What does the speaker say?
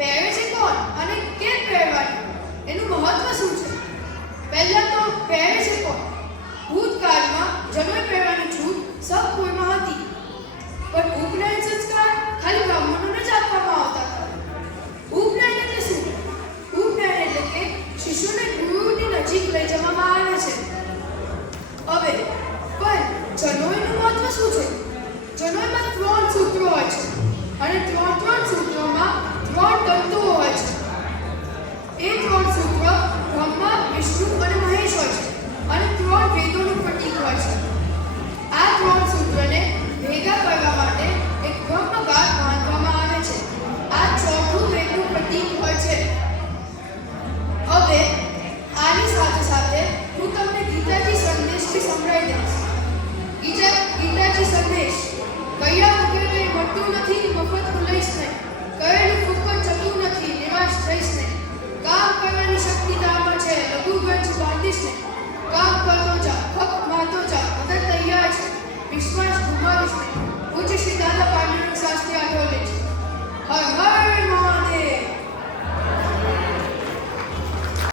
પહેરે છે કોણ અને કેમ પહેરવાનું એનું મહત્વ શું છે? પહેલા તો પહેરે છે કોણ? ભૂતકાળમાં જનોઈ પહેરવાની છૂટ સૌ કોઈમાં